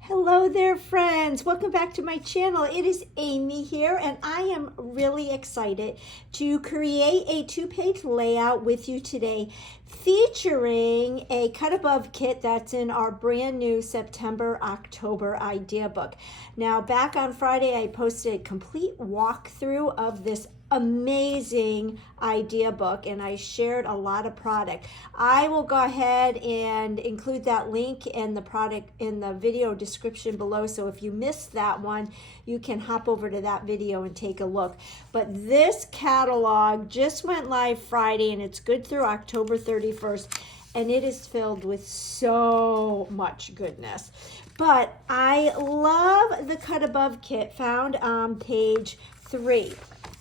Hello there, friends. Welcome back to my channel. It is Amy here, and I am really excited to create a two-page layout with you today featuring a cut above kit that's in our brand new September-October idea book. Now, back on Friday, I posted a complete walkthrough of this amazing idea book, and I shared a lot of product. I will go ahead and include that link in the product in the video description below, so if you missed that one, you can hop over to that video and take a look. But this catalog just went live Friday, and it's good through October 31st, and it is filled with so much goodness. But I love the cut above kit found on page 3.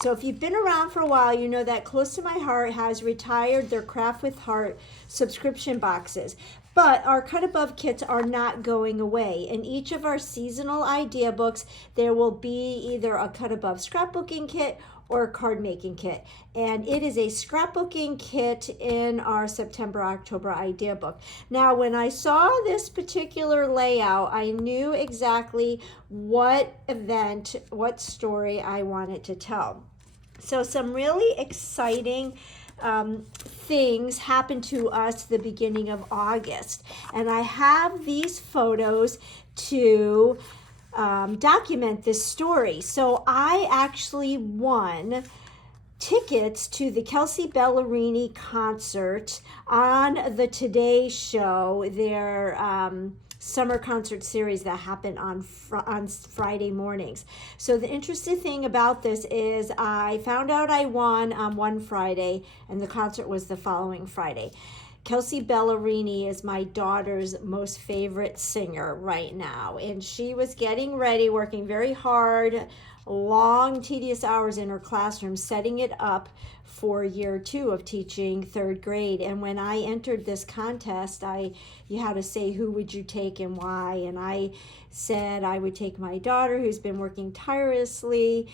So if you've been around for a while, you know that Close to My Heart has retired their Craft with Heart subscription boxes. But our cut above kits are not going away. In each of our seasonal idea books, there will be either a cut above scrapbooking kit or a card making kit. And it is a scrapbooking kit in our September-October idea book. Now, when I saw this particular layout, I knew exactly what event, what story I wanted to tell. So some really exciting things happened to us the beginning of August. And I have these photos to document this story. So I actually won tickets to the Kelsey Ballerina concert on the Today Show, their summer concert series that happened on Friday mornings. So the interesting thing about this is I found out I won on one Friday, and the concert was the following Friday. Kelsey Ballerina is my daughter's most favorite singer right now, and she was getting ready, working very hard, long, tedious hours in her classroom, setting it up for year 2 of teaching 3rd grade. And when I entered this contest, you had to say who would you take and why, and I said I would take my daughter, who's been working tirelessly,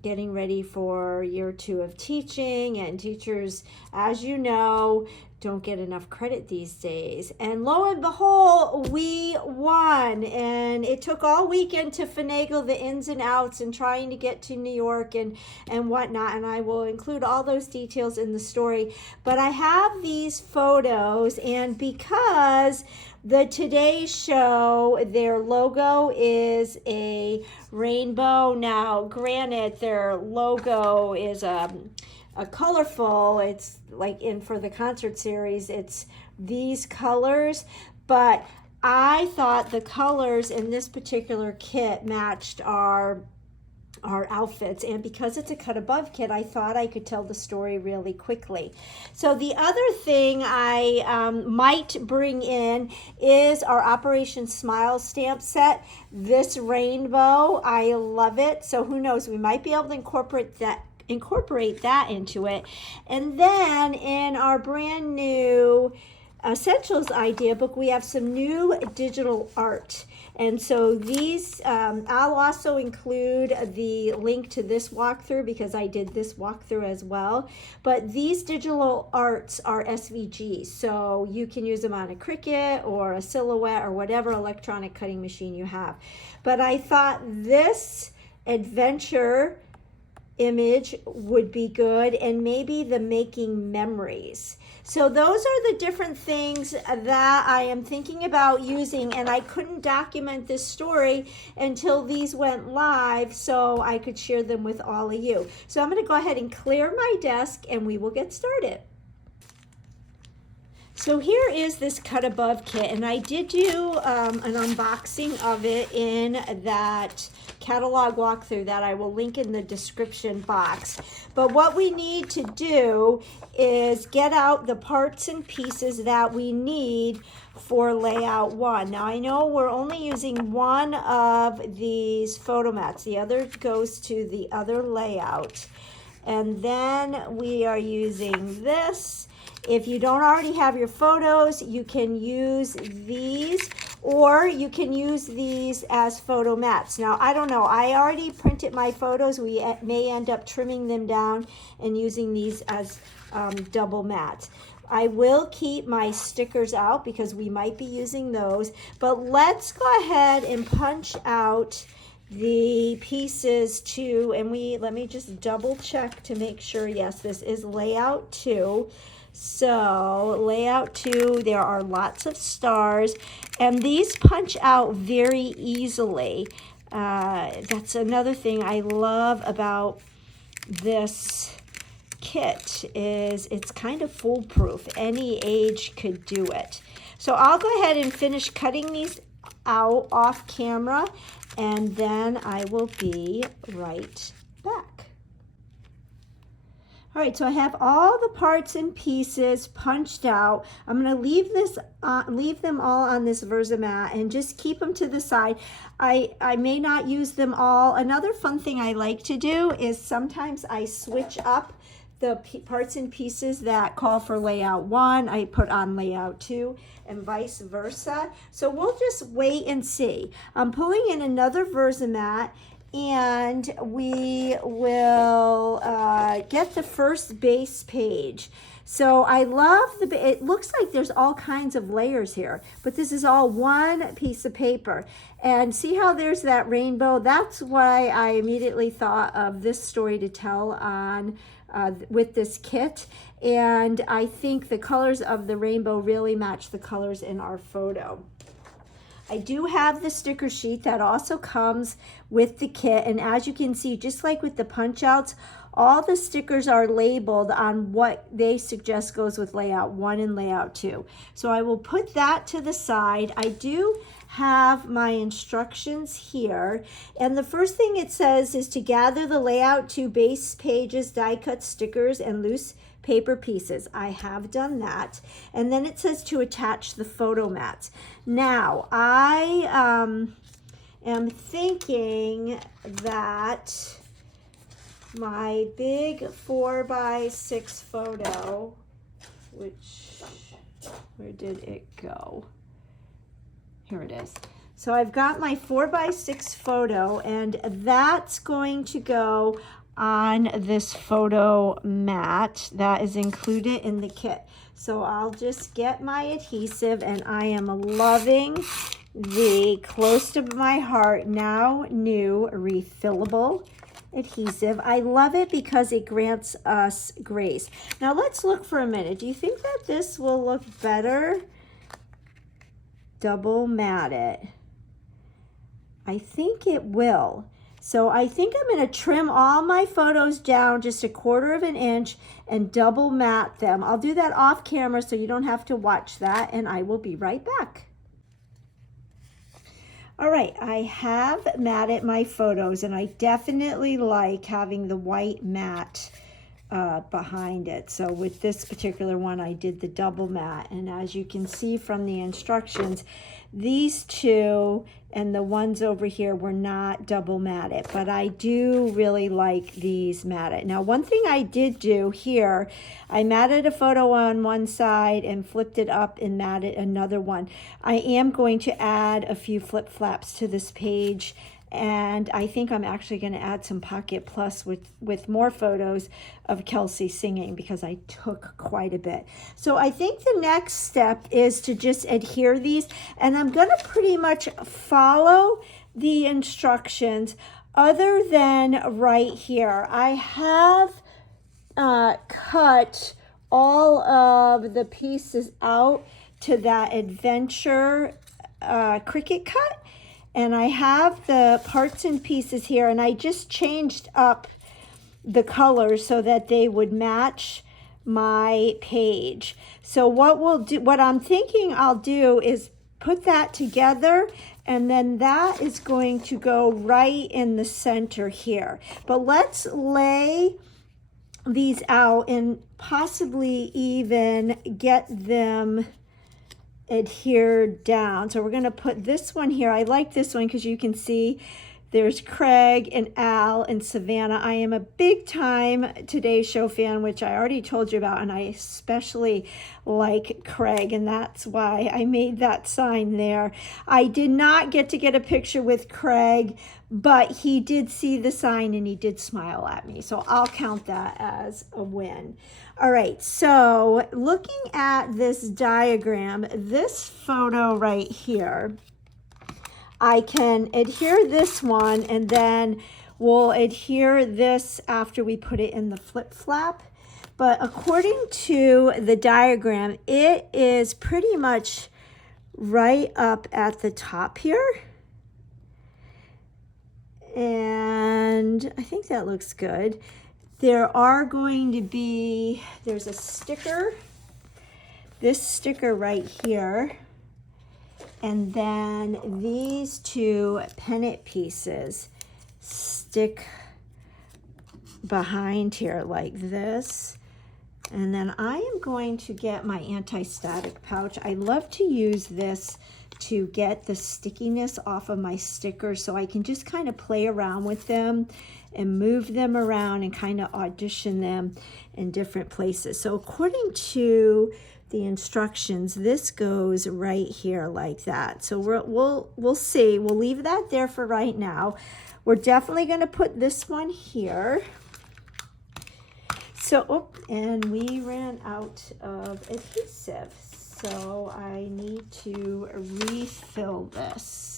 getting ready for year 2 of teaching. And teachers, as you know, don't get enough credit these days. And lo and behold, we won. And it took all weekend to finagle the ins and outs and trying to get to New York and whatnot. And I will include all those details in the story. But I have these photos, and because the Today Show, their logo is a rainbow. Now, granted, their logo is a colorful, it's like for the concert series, it's these colors, but I thought the colors in this particular kit matched our outfits, and because it's a cut above kit, I thought I could tell the story really quickly. So the other thing I might bring in is our Operation Smile stamp set. This rainbow, I love it. So who knows, we might be able to incorporate that into it. And then in our brand new Essentials idea book, we have some new digital art. And so these, I'll also include the link to this walkthrough because I did this walkthrough as well. But these digital arts are SVGs, so you can use them on a Cricut or a Silhouette or whatever electronic cutting machine you have. But I thought this adventure image would be good, and maybe the making memories. So those are the different things that I am thinking about using, and I couldn't document this story until these went live so I could share them with all of you. So I'm going to go ahead and clear my desk and we will get started. So here is this cut above kit, and I did do an unboxing of it in that catalog walkthrough that I will link in the description box. But what we need to do is get out the parts and pieces that we need for layout 1. Now I know we're only using one of these photo mats. The other goes to the other layout. And then we are using this. If you don't already have your photos, you can use these, or you can use these as photo mats. Now, I don't know. I already printed my photos. We may end up trimming them down and using these as double mats. I will keep my stickers out because we might be using those, but let's go ahead and punch out the pieces too, and let me just double check to make sure. Yes, this is layout 2. So layout 2, there are lots of stars, and these punch out very easily. That's another thing I love about this kit, is it's kind of foolproof. Any age could do it. So I'll go ahead and finish cutting these out off camera, and then I will be right back. All right, so I have all the parts and pieces punched out. I'm going to leave them all on this Versamat and just keep them to the side. I may not use them all. Another fun thing I like to do is sometimes I switch up the parts and pieces that call for layout 1, I put on layout 2, and vice versa. So we'll just wait and see. I'm pulling in another Versamat, and we will get the first base page. So I love it looks like there's all kinds of layers here, but this is all one piece of paper. And see how there's that rainbow? That's why I immediately thought of this story to tell on with this kit. And I think the colors of the rainbow really match the colors in our photo. I do have the sticker sheet that also comes with the kit, and as you can see, just like with the punch outs, all the stickers are labeled on what they suggest goes with layout 1 and layout 2. So I will put that to the side. I do have my instructions here, and the first thing it says is to gather the layout 2 base pages, die cut stickers, and loose paper pieces. I have done that. And then it says to attach the photo mats. Now I am thinking that my big 4x6 photo, where did it go? Here it is. So I've got my 4x6 photo, and that's going to go on this photo mat that is included in the kit. So I'll just get my adhesive, and I am loving the close to my heart now new refillable adhesive. I love it because it grants us grace. Now let's look for a minute. Do you think that this will look better double matted? I think it will. So I think I'm going to trim all my photos down just 1/4 of an inch and double mat them. I'll do that off camera so you don't have to watch that, and I will be right back. All right, I have matted my photos, and I definitely like having the white mat behind it. So with this particular one, I did the double mat, and as you can see from the instructions, these two and the ones over here were not double matted, but I do really like these matted. Now, one thing I did do here, I matted a photo on one side and flipped it up and matted another one. I am going to add a few flip flaps to this page, and I think I'm actually going to add some Pocket Plus with more photos of Kelsey singing, because I took quite a bit. So I think the next step is to just adhere these, and I'm going to pretty much follow the instructions other than right here. I have cut all of the pieces out to that adventure Cricut cut. And I have the parts and pieces here, and I just changed up the colors so that they would match my page. So what I'm thinking I'll do is put that together, and then that is going to go right in the center here. But let's lay these out and possibly even get them adhered down. So we're going to put this one here. I like this one because you can see There's Craig and Al and Savannah. I am a big time Today Show fan, which I already told you about, and I especially like Craig, and that's why I made that sign there. I did not get to get a picture with Craig, but he did see the sign and he did smile at me, so I'll count that as a win. All right, so looking at this diagram, this photo right here, I can adhere this one, and then we'll adhere this after we put it in the flip flap. But according to the diagram, it is pretty much right up at the top here. And I think that looks good. There are going to be, there's a sticker, this sticker right here. And then these two pennant pieces stick behind here like this. And then I am going to get my anti-static pouch. I love to use this to get the stickiness off of my stickers, so I can just kind of play around with them and move them around and kind of audition them in different places. So according to the instructions, this goes right here like that. So we'll see. We'll leave that there for right now. We're definitely going to put this one here. So, and we ran out of adhesive, so I need to refill this.